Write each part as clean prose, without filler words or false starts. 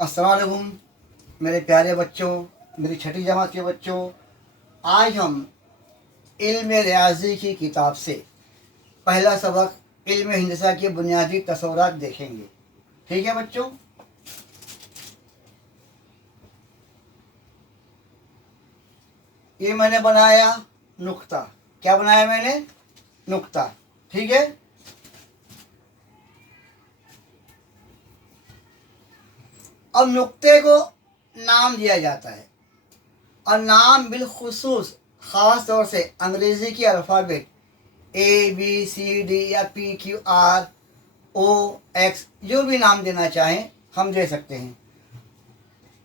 अस्सलाम वालेकुम मेरे प्यारे बच्चों, मेरी छठी जमात के बच्चों। आज हम इल्म रियाजी की किताब से पहला सबक इल्म हिंदसा के बुनियादी तसव्वुरात देखेंगे। ठीक है बच्चों। ये मैंने बनाया नुक्ता। क्या बनाया मैंने? नुक्ता। ठीक है। अब नुक्ते को नाम दिया जाता है और नाम बिलखुसूस ख़ास तौर से अंग्रेज़ी की अल्फ़ाबेट ABCD या PQROX जो भी नाम देना चाहें हम दे सकते हैं।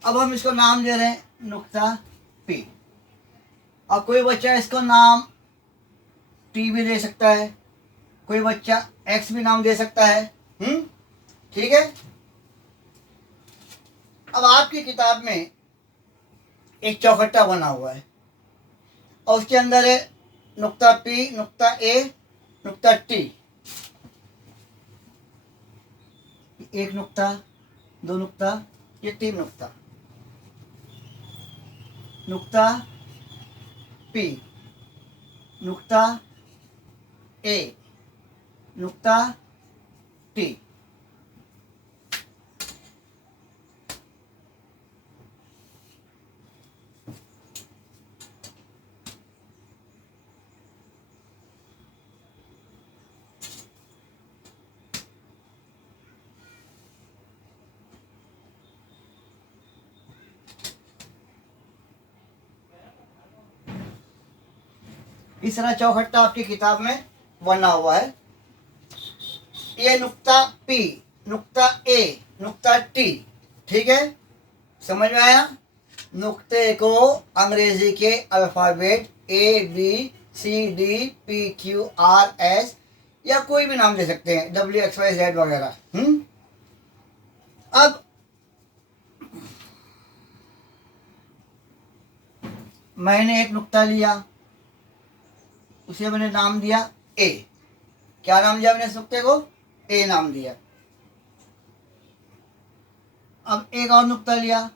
अब हम इसको नाम दे रहे हैं नुक्ता P। अब कोई बच्चा इसको नाम T भी दे सकता है, कोई बच्चा X भी नाम दे सकता है। ठीक है। अब आपकी किताब में एक चौखट्टा बना हुआ है और उसके अंदर है नुक्ता P, नुक्ता A, नुक्ता T। एक नुक्ता, दो नुक्ता, ये तीन नुक्ता। नुक्ता P, नुक्ता A, नुक्ता T। इस तरह चौखट्टा आपकी किताब में बना हुआ है। ये नुक्ता P, नुक्ता A, नुक्ता T। ठीक है, समझ में आया? नुक्ते को अंग्रेजी के अल्फ़ाबेट ABCDPQRS या कोई भी नाम दे सकते हैं, WXYZ वगैरह। अब मैंने एक नुक्ता लिया, उसे मैंने नाम दिया A। क्या नाम दिया मैंने इस नुक्ते को? A नाम दिया। अब एक और नुक्ता लिया,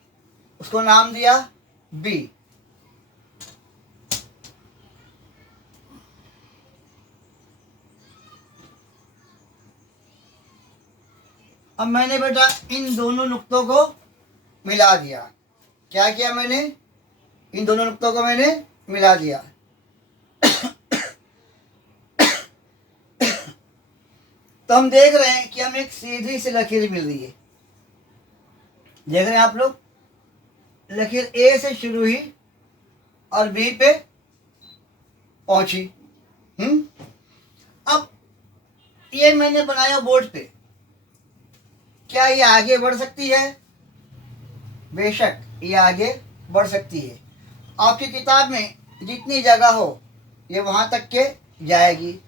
उसको नाम दिया B। अब मैंने बेटा इन दोनों नुक्तों को मिला दिया। क्या किया मैंने? इन दोनों नुक्तों को मैंने मिला दिया। तो हम देख रहे हैं कि हमें एक सीधी सी लकीर मिल रही है। देख रहे हैं आप लोग? लकीर A से शुरू हुई और B पे पहुंची। अब ये मैंने बनाया बोर्ड पे। क्या ये आगे बढ़ सकती है? बेशक ये आगे बढ़ सकती है। आपकी किताब में जितनी जगह हो ये वहां तक के जाएगी।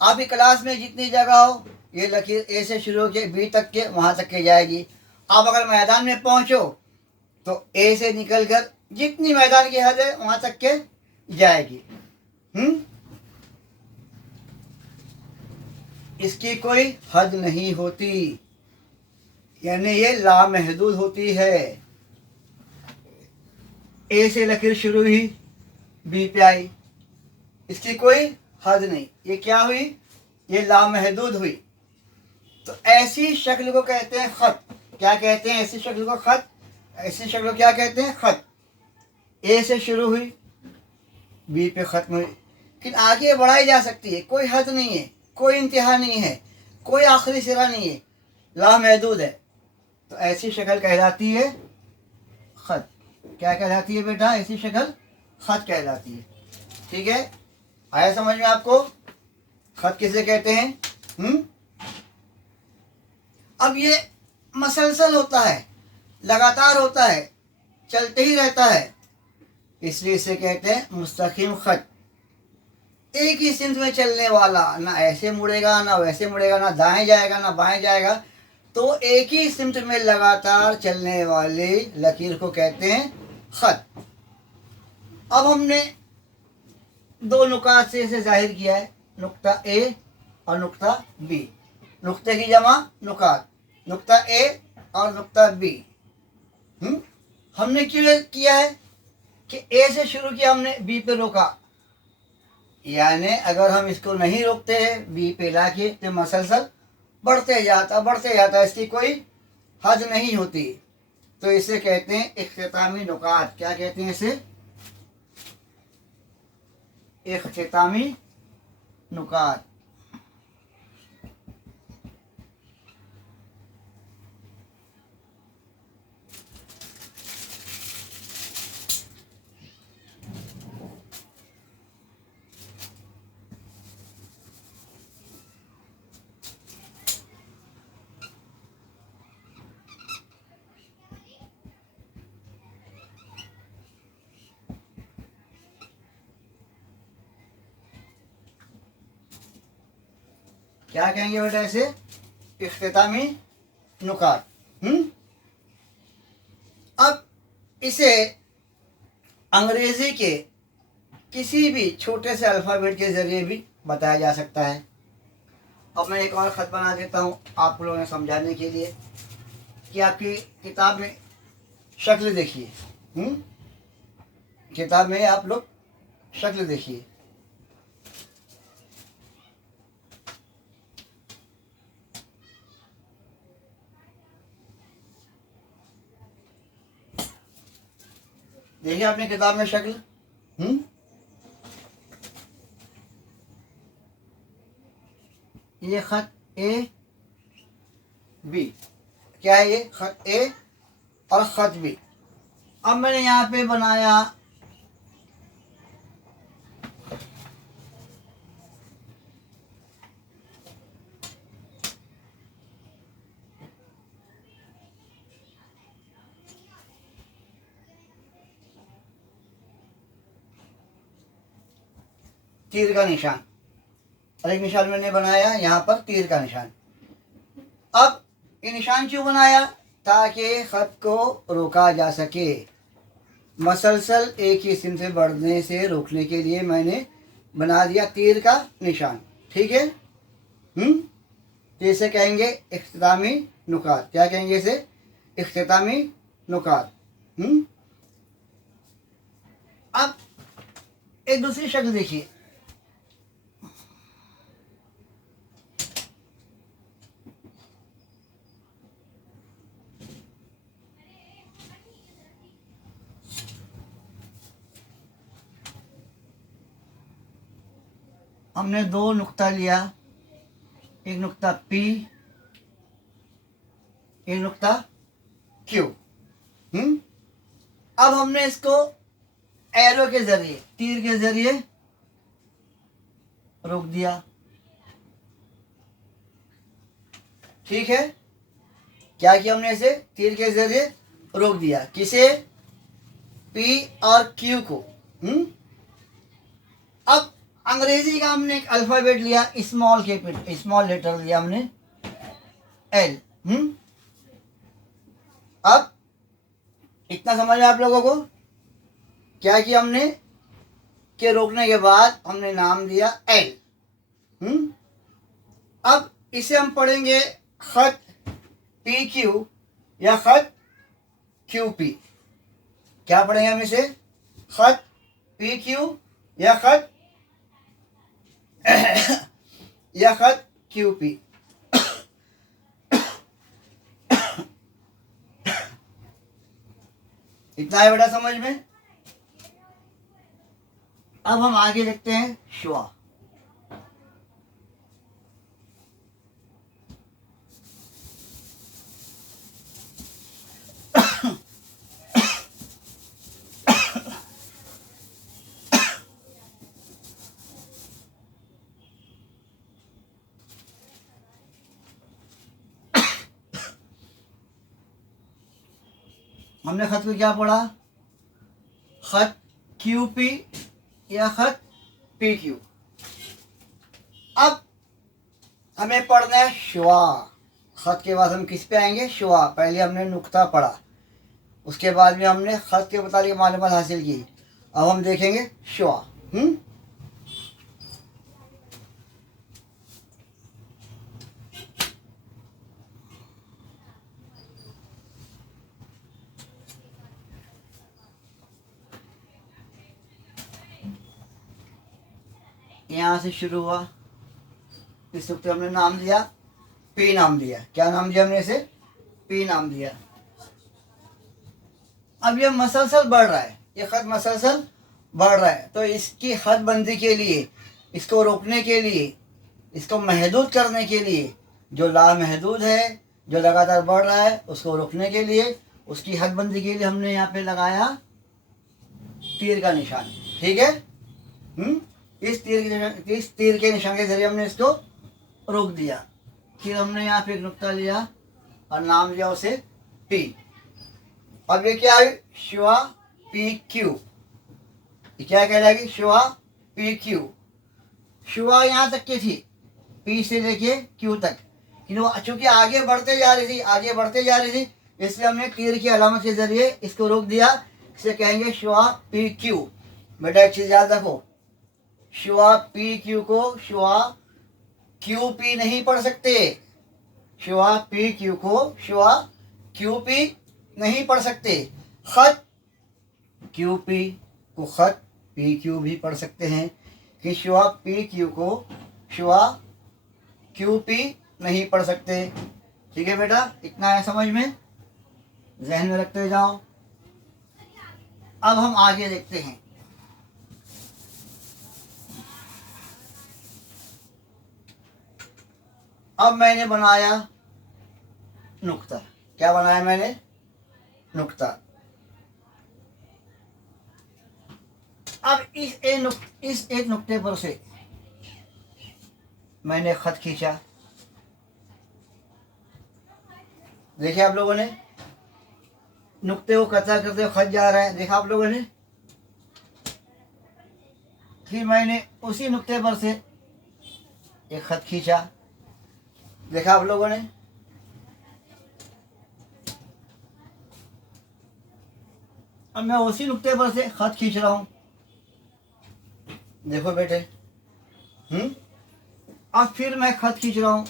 आपकी क्लास में जितनी जगह हो ये लकीर A से शुरू होकर B तक के वहां तक के जाएगी। आप अगर मैदान में पहुंचो तो A से निकलकर जितनी मैदान की हद है वहां तक के जाएगी। इसकी कोई हद नहीं होती, यानी ये लामहदूद होती है। A से लकीर शुरू हुई, B पे आई, इसकी कोई हद नहीं। ये क्या हुई? ये लामहदूद हुई। तो ऐसी शक्ल को कहते हैं खत। क्या कहते हैं ऐसी शक्ल को? खत। ऐसी शक्ल को क्या कहते हैं? खत। A से शुरू हुई, B पे ख़त्म हुई, लेकिन आगे बढ़ाई जा सकती है। कोई हद नहीं है, कोई इंतहा नहीं है, कोई आखिरी सिरा नहीं है, लामहदूद है। तो ऐसी शक्ल कहलाती है खत। क्या कहलाती है बेटा? ऐसी शक्ल खत कहलाती है। ठीक है, आया समझ में आपको? खत किसे कहते हैं? अब ये मसलसल होता है, लगातार होता है, चलते ही रहता है, इसलिए इसे कहते हैं मुस्तकीम खत। एक ही सिमत में चलने वाला, ना ऐसे मुड़ेगा ना वैसे मुड़ेगा, ना दाएं जाएगा ना बाएं जाएगा, तो एक ही सिमत में लगातार चलने वाली लकीर को कहते हैं खत। अब हमने दो नुकात से इसे जाहिर किया है, नुक्ता A और नुक्ता B। नुक्ते की जमा नुकात, नुक्ता A और नुक्ता B। हमने क्यों किया है कि ए से शुरू किया, हमने बी पे रोका, यानी अगर हम इसको नहीं रोकते हैं बी पे लाके तो मसलसल बढ़ते जाता, इसकी कोई हद नहीं होती। तो इसे कहते हैं इख्तितामी नुकात। क्या कहते हैं इसे? इख्तितामी नुकात। क्या कहेंगे बेटा इसे? इख्तितामी नुकात। अब इसे अंग्रेजी के किसी भी छोटे से अल्फ़ाबेट के ज़रिए भी बताया जा सकता है। अब मैं एक और ख़त बना देता हूँ आप लोगों ने समझाने के लिए कि आपकी किताब में शक्ल देखिए। किताब में आप लोग शक्ल देखिए। देखिए आपने किताब में शक्ल। ये खत ए बी, क्या है ये? खत ए और खत बी। अब मैंने यहाँ पे बनाया तीर का निशान, और एक निशान मैंने बनाया यहाँ पर तीर का निशान। अब ये निशान क्यों बनाया? ताकि खत को रोका जा सके, मसलसल एक ही सिम से बढ़ने से रोकने के लिए मैंने बना दिया तीर का निशान। ठीक है। तो इसे कहेंगे इख्तितामी नुकात। क्या कहेंगे इसे? इख्तितामी नुकात। अब एक दूसरी शक्ल देखिए। हमने दो नुक्ता लिया, एक नुक्ता P, एक नुक्ता Q। अब हमने इसको एरो के जरिए, तीर के जरिए रोक दिया। ठीक है। क्या किया हमने? इसे तीर के जरिए रोक दिया। किसे? P और Q को। अब अंग्रेजी का हमने एक अल्फाबेट लिया, स्मॉल लेटर लिया हमने L। अब इतना समझ में आप लोगों को? क्या किया हमने के रोकने के बाद हमने नाम दिया L। अब इसे हम पढ़ेंगे खत PQ या खत QP। क्या पढ़ेंगे हम इसे? खत PQ या खत या खत QP। इतना है बेटा समझ में? अब हम आगे देखते हैं शुआ। हमने खत को क्या पढ़ा? खत QP या खत PQ। अब हमें पढ़ना है शुआ। खत के बाद हम किस पे आएंगे? शुआ। पहले हमने नुक्ता पढ़ा, उसके बाद में हमने खत के मुताबिक मालूमात हासिल की। अब हम देखेंगे शुआ। यहाँ से शुरू हुआ, इस नुक्ते हमने नाम दिया पी नाम दिया। क्या नाम दिया हमने इसे? पी नाम दिया। अब ये मसलसल बढ़ रहा है, ये खत मसलसल बढ़ रहा है, तो इसकी हद बंदी के लिए, इसको रोकने के लिए, इसको महदूद करने के लिए, जो लामहदूद है, जो लगातार बढ़ रहा है, उसको रोकने के लिए, उसकी हद बंदी के लिए हमने यहाँ पे लगाया तीर का निशान। ठीक है। इस तीर के निशान के जरिए हमने इसको रोक दिया। फिर हमने यहाँ पे एक नुक्ता लिया और नाम लिया उसे पी। अब ये क्या है? शुआ पी क्यू। ये क्या कहलाएगी? शुआ पी क्यू। शुआ यहाँ तक की थी, पी से लेके क्यू तक, चूंकि आगे बढ़ते जा रही थी, इसलिए हमने तीर की अलामत के जरिए इसको रोक दिया। इसे कहेंगे शुआ पी क्यू। बेटा एक चीज याद रखो, शुआ पी क्यू को शुआ क्यू पी नहीं पढ़ सकते। शुआ पी क्यू को शुआ क्यू पी नहीं पढ़ सकते। खत क्यू पी को खत पी क्यू भी पढ़ सकते हैं, कि शुआ पी क्यू को शुआ क्यू पी नहीं पढ़ सकते। ठीक है बेटा, इतना है समझ में, जहन में रखते जाओ। अब हम आगे देखते हैं। अब मैंने बनाया नुक्ता। क्या बनाया मैंने? नुक्ता। अब इस एक नुक्ते पर से मैंने खत खींचा। देखिए आप लोगों ने, नुक्ते को कतरा करते हुए खत जा रहा है, देखा आप लोगों ने। फिर मैंने उसी नुक्ते पर से एक खत खींचा, देखा आप लोगों ने। अब मैं उसी नुक्ते पर से खत खींच रहा हूं, देखो बेटे। अब फिर मैं खत खींच रहा हूं,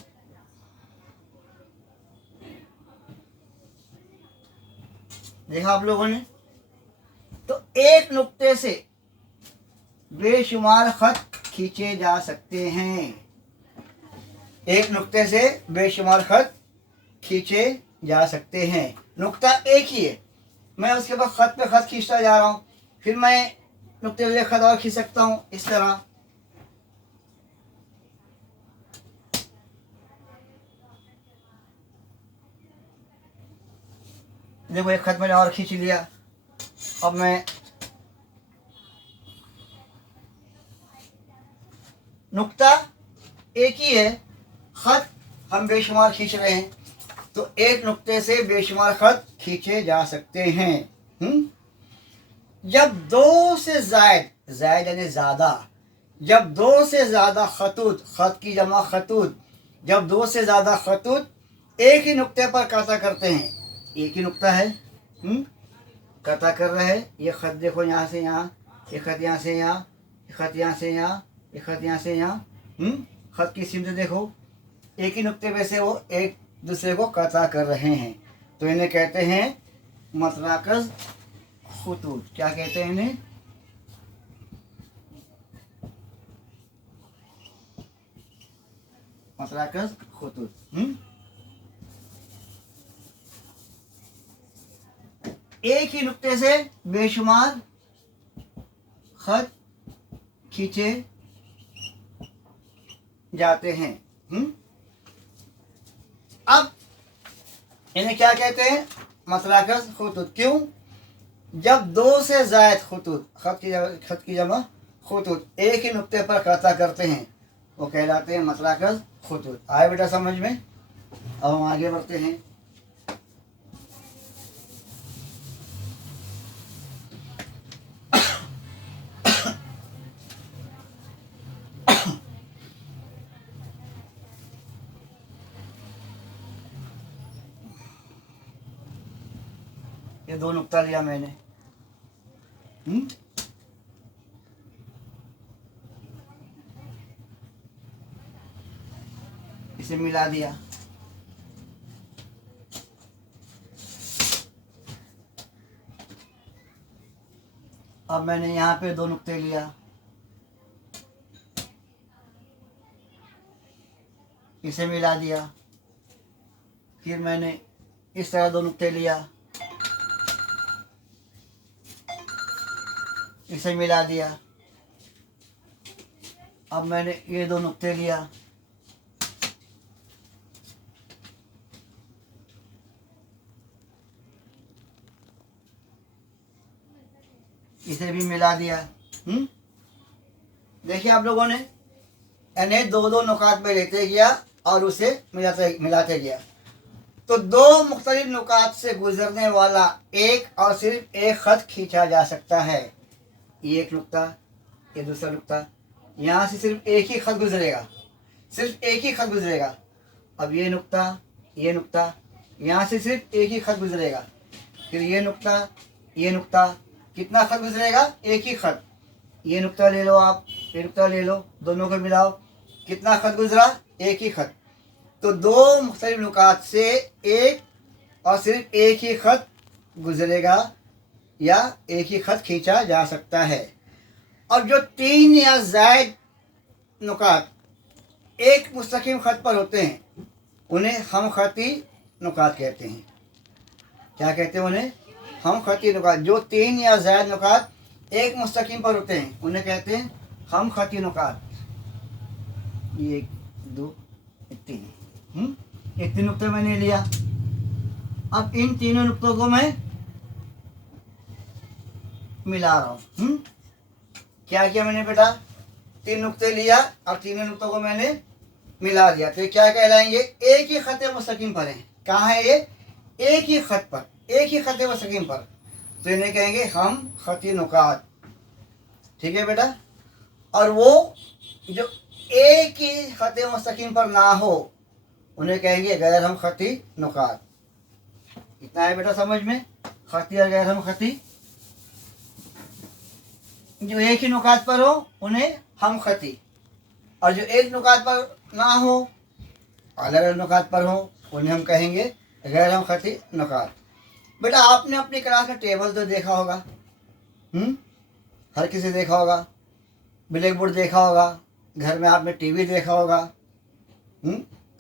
देखा आप लोगों ने। तो एक नुक्ते से बेशुमार खत खींचे जा सकते हैं। एक नुक्ते से बेशुमार खत खींचे जा सकते हैं। नुक्ता एक ही है, मैं उसके बाद खत पे खत खींचता जा रहा हूं, फिर मैं नुक्ते पे खत और खींच सकता हूं, इस तरह। देखो एक खत मैंने और खींच लिया। अब मैं नुक्ता एक ही है, खत हम बेशुमार खींच रहे हैं, तो एक नुक्ते से बेशुमार खत खींचे जा सकते हैं। जब दो से जायद यानी ज्यादा, जब दो से ज्यादा खतूत, खत की जमा खतूत, जब दो से ज्यादा खतूत एक ही नुक्ते पर कता करते हैं, एक ही नुक्ता है, कता कर रहा है। ये खत देखो यहाँ से यहाँ, ये खत यहाँ से यहाँ, ये खत यहाँ से यहाँ, ये खत यहाँ से यहाँ। खत की सिमत देखो, एक ही नुक्ते पे से वो एक दूसरे को कता कर रहे हैं, तो इन्हें कहते हैं मतराकज़ खुतूत। क्या कहते हैं इन्हें? मतराकज़ खुतूत। एक ही नुक्ते से बेशुमार खत खींचे जाते हैं। अब इन्हें क्या कहते हैं? मतराकज़ खुतूत। क्यों? जब दो से जायद खुतूत, खत की जमा खुतूत एक ही नुक्ते पर कता करते हैं, वो कहलाते हैं मतराकज़ खुतूत। आए बेटा समझ में? अब हम आगे बढ़ते हैं। ये दो नुक्ता लिया मैंने, इसे मिला दिया। अब मैंने यहाँ पे दो नुक्ते लिया, इसे मिला दिया। फिर मैंने इस तरह दो नुक्ते लिया, इसे मिला दिया। अब मैंने ये दो नुक्ते लिया, इसे भी मिला दिया। देखिए आप लोगों ने इन्हें दो दो नुकात में लेते गया और उसे मिलाते गया, तो दो मुख्तलिफ नुकात से गुजरने वाला एक और सिर्फ एक खत खींचा जा सकता है। ये एक नुक्ता, ये दूसरा नुक्ता, यहाँ से सिर्फ एक ही खत गुजरेगा, सिर्फ एक ही खत गुजरेगा। अब ये नुक्ता, यहाँ से सिर्फ एक ही खत गुजरेगा। फिर ये नुक्ता, कितना खत गुजरेगा? एक ही खत। ये नुक्ता ले लो आप, ये नुक्ता ले लो, दोनों को मिलाओ, कितना खत गुजरा? एक ही खत। तो दो मुख्तलिफ नुकात से एक और सिर्फ एक ही खत गुजरेगा या एक ही खत खींचा जा सकता है। और जो तीन या ज़ायद नुकात एक मुस्तकिम खत पर होते हैं उन्हें हम खती नुकात कहते हैं। क्या कहते हैं उन्हें? हम खती नुकात। जो तीन या ज़ायद नुकात एक मुस्तकिम पर होते हैं उन्हें कहते हैं हम खती नुकात। ये 1 2 3, ये 3 नुक्ते मैंने लिया। अब इन तीनों नुक्तों को मैं मिला रहा हूँ। क्या किया मैंने बेटा? 3 नुक्ते लिया और तीनों नुक्तों को मैंने मिला दिया, तो ये क्या कहलाएंगे? एक ही खत मुस्तकिम पर है। कहाँ है ये? एक ही खत पर, एक ही खत मुस्तकिम पर, तो इन्हें कहेंगे हम खती नुकात। ठीक है बेटा। और वो जो एक ही खत मुस्तकिम पर ना हो उन्हें कहेंगे गैर हम खती नुकात। इतना है बेटा समझ में? खती और गैर हम खती। जो एक ही नुकात पर हो उन्हें हम खती, और जो एक नुकात पर ना हो, अलग अलग नुकात पर हो, उन्हें हम कहेंगे गैर हम खती नुकात। बेटा आपने अपनी क्लास में टेबल तो देखा होगा, हर किसी देखा होगा, ब्लैक बोर्ड देखा होगा, घर में आपने टीवी देखा होगा,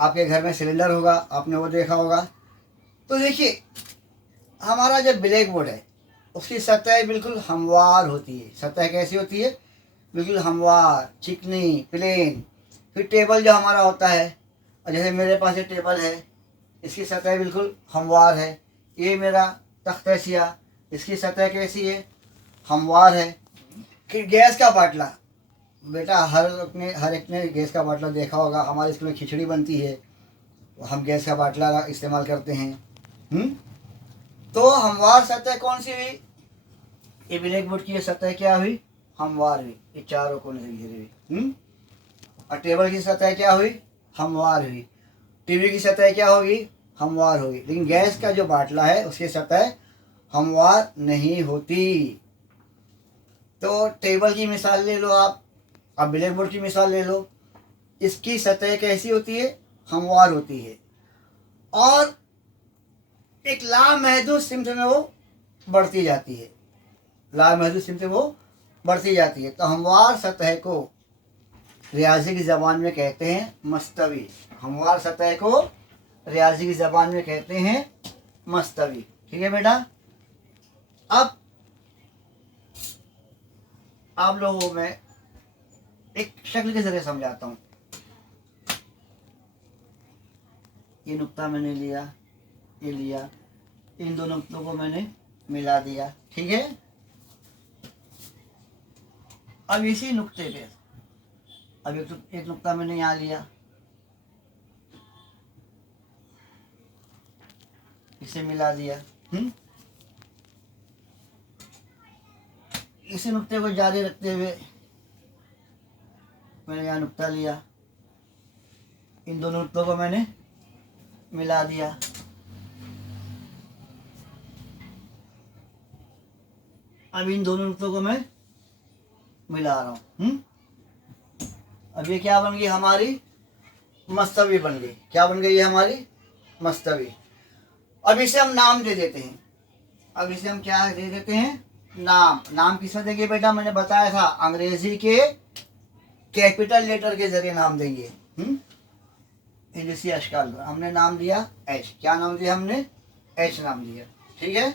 आपके घर में सिलेंडर होगा, आपने वो देखा होगा। तो देखिए हमारा जो ब्लैक बोर्ड है उसकी सतह बिल्कुल हमवार होती है। सतह कैसी होती है? बिल्कुल हमवार, चिकनी, प्लेन। फिर टेबल जो हमारा होता है, और जैसे मेरे पास ये टेबल है, इसकी सतह बिल्कुल हमवार है। ये मेरा तख्त है सिया, इसकी सतह कैसी है? हमवार है। फिर गैस का बाटला, बेटा हर एक ने गैस का बाटला देखा होगा। हमारे स्कूल में खिचड़ी बनती है, हम गैस का बाटला इस्तेमाल करते हैं। तो हमवार सतह कौन सी हुई? ये ब्लैक बोर्ड की ये सतह क्या हुई? हमवार हुई। ये चारों कोने से घिरी हुई। और टेबल की सतह क्या हुई? हमवार हुई। टीवी की सतह क्या होगी? हमवार होगी। लेकिन गैस का जो बाटला है उसकी सतह हमवार नहीं होती। तो टेबल की मिसाल ले लो आप, अब ब्लैक बोर्ड की मिसाल ले लो। इसकी सतह कैसी होती है? हमवार होती है, और एक लामहदूद सिमत में वो बढ़ती जाती है। लामहदूद सिमत में वो बढ़ती जाती है। तो हमवार सतह को रियाजी की ज़बान में कहते हैं मस्तवी। हमवार सतह को रियाजी की ज़बान में कहते हैं मस्तवी। ठीक है बेटा। अब आप लोगों को मैं एक शक्ल के जरिए समझाता हूँ। ये नुक्ता मैंने लिया, ये लिया, इन दोनों नुक्तों को मैंने मिला दिया। ठीक है। अब इसी नुक्ते पे अब एक नुक्ता मैंने यहाँ लिया, इसे मिला दिया। इसी नुक्ते को जारी रखते हुए मैंने यहाँ नुक्ता लिया, इन दोनों नुक्तों को मैंने मिला दिया। अब इन दोनों नुक्तों को मैं मिला रहा हूँ। अब ये क्या बन गई? हमारी मस्तवी बन गई। क्या बन गई? ये हमारी मस्तवी। अब इसे हम नाम दे देते हैं। अब इसे हम क्या दे देते हैं? नाम। नाम किस में देंगे बेटा? मैंने बताया था अंग्रेजी के कैपिटल लेटर के जरिए नाम देंगे। हिंदसी अशकाल पर हमने नाम दिया एच। क्या नाम दिया हमने? एच नाम दिया। ठीक है,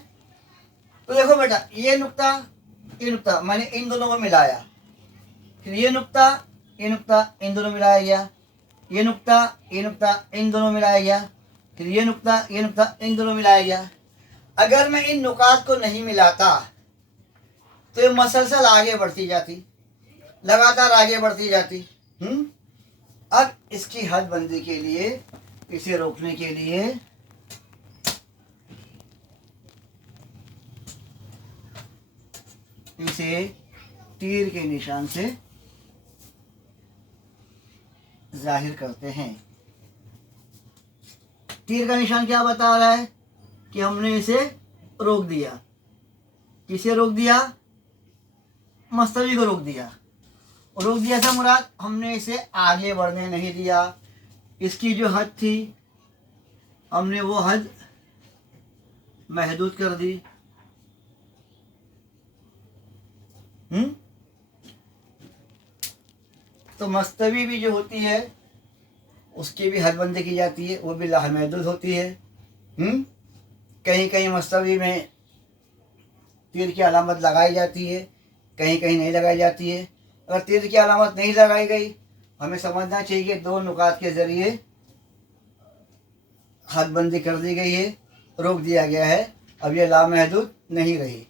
तो देखो बेटा ये नुक्ता मैंने इन दोनों को मिलाया, फिर ये नुक्ता इन दोनों मिलाया गया, ये नुक्ता इन दोनों मिलाया गया, फिर ये नुक्ता इन दोनों मिलाया गया। अगर मैं इन नुकात को नहीं मिलाता तो ये मसलसल आगे बढ़ती जाती, लगातार आगे बढ़ती जाती। अब इसकी हद बंदी के लिए, इसे रोकने के लिए इसे तीर के निशान से जाहिर करते हैं। तीर का निशान क्या बता रहा है कि हमने इसे रोक दिया। किसे रोक दिया? मस्तवी को रोक दिया। रोक दिया था मुराद, हमने इसे आगे बढ़ने नहीं दिया। इसकी जो हद थी हमने वो हद महदूद कर दी। तो मस्तवी भी जो होती है उसकी भी हदबंदी की जाती है, वो भी लामहदूद होती है। कहीं कहीं मस्तवी में तीर की अलामत लगाई जाती है, कहीं कहीं नहीं लगाई जाती है। अगर तीर की अलामत नहीं लगाई गई, हमें समझना चाहिए कि दो नुकात के ज़रिए हदबंदी कर दी गई है, रोक दिया गया है, अब ये लामहदूद नहीं रही।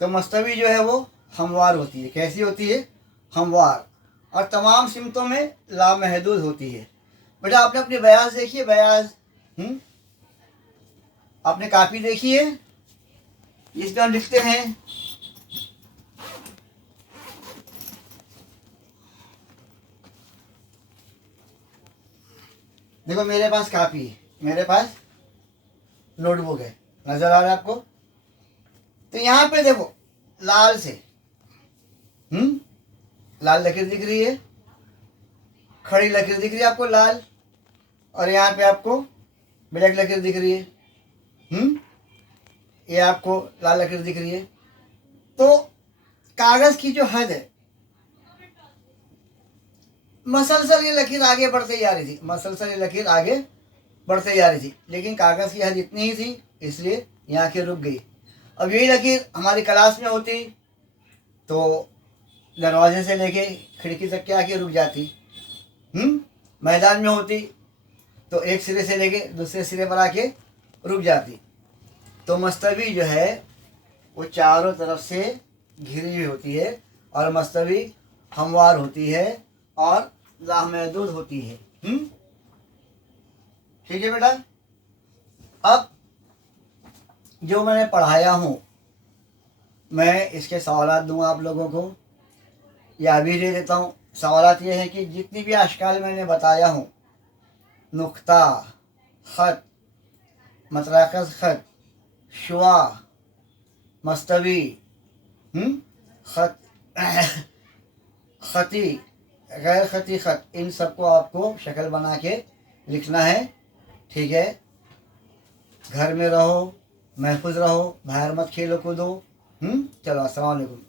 तो मस्तवी जो है वो हमवार होती है। कैसी होती है? हमवार, और तमाम सिमतों में लामहदूद होती है। बेटा आपने अपनी बयाज देखी है? बयाज आपने कापी देखी है? इसमें हम लिखते हैं देखो मेरे पास कापी है, मेरे पास नोटबुक है, नजर आ रहा है आपको? तो यहाँ पे देखो लाल से लाल लकीर दिख रही है, खड़ी लकीर दिख रही है आपको लाल, और यहाँ पे आपको ब्लैक लकीर दिख रही है। ये आपको लाल लकीर दिख रही है। तो कागज की जो हद है, मसलसल ये लकीर आगे बढ़ते जा रही थी, मसलसल ये लकीर आगे बढ़ते जा रही थी, लेकिन कागज की हद इतनी ही थी, इसलिए यहाँ के रुक गई। अब यही लकीर हमारी क्लास में होती तो दरवाजे से लेके खिड़की तक के आके रुक जाती। मैदान में होती तो एक सिरे से लेके दूसरे सिरे पर आके रुक जाती। तो मस्तवी जो है वो चारों तरफ से घिरी हुई होती है, और मस्तवी हमवार होती है और लामहदूद होती है। ठीक है बेटा, अब जो मैंने पढ़ाया हूँ मैं इसके सवालात दूंगा आप लोगों को, या अभी दे देता हूँ। सवालात ये है कि जितनी भी अशकाल मैंने बताया हूँ, नुक्ता, ख़त, मतराकज़ ख़त, शुआ, मस्तवी, ख़त, ख़ती, गैर ख़ती ख़त, इन सबको आपको शक्ल बना के लिखना है। ठीक है, घर में रहो, महफूज रहो, बाहर मत खेलो कूदो। चलो, अस्सलाम वालेकुम।